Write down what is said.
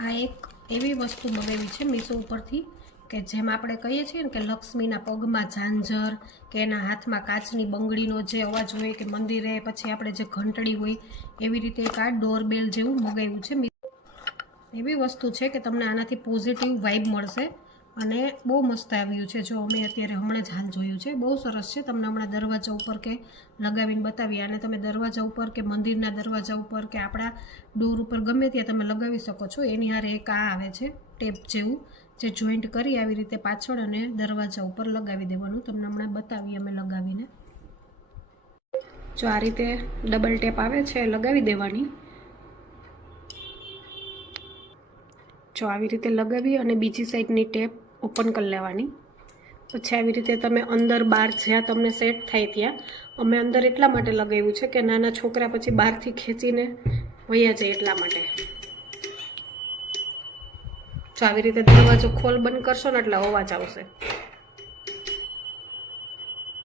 આ એક એવી વસ્તુ મગાવી છે મીશો ઉપરથી કે જેમ આપણે કહીએ છીએ ને કે લક્ષ્મીના પગમાં ઝાંઝર કે એના હાથમાં કાચની બંગડીનો જે અવાજ હોય કે મંદિરે પછી આપણે જે ઘંટડી હોય એવી રીતે એક આ ડોરબેલ જેવું મગાવ્યું છે। એવી વસ્તુ છે કે તમને આનાથી પોઝિટિવ વાઇબ મળશે અને બહુ મસ્ત આવ્યું છે। જો અમે અત્યારે હમણાં જ હાલ જોયું છે, બહુ સરસ છે। તમને હમણાં દરવાજા ઉપર કે લગાવીને બતાવીએ, અને તમે દરવાજા ઉપર કે મંદિરના દરવાજા ઉપર કે આપણા ડોર ઉપર ગમે ત્યાં તમે લગાવી શકો છો। એની હારે એક આ આવે છે ટેપ જેવું, જે જોઈન્ટ કરી આવી રીતે પાછળ અને દરવાજા ઉપર લગાવી દેવાનું। તમને હમણાં બતાવીએ અમે લગાવીને। જો આ રીતે ડબલ ટેપ આવે છે, લગાવી દેવાની। જો આવી રીતે લગાવી અને બીજી સાઈડની ટેપ ઓપન કરી લેવાની। પછી આવી રીતે તમે અંદર બહાર જ્યાં તમને સેટ થાય ત્યાં, અમે અંદર એટલા માટે લગાવ્યું છે કે નાના છોકરા પછી બહારથી ખેંચીને વયા જાય એટલા માટે। જો આવી રીતે દરવાજો ખોલ બંધ કરશો ને એટલે અવાજ આવશે।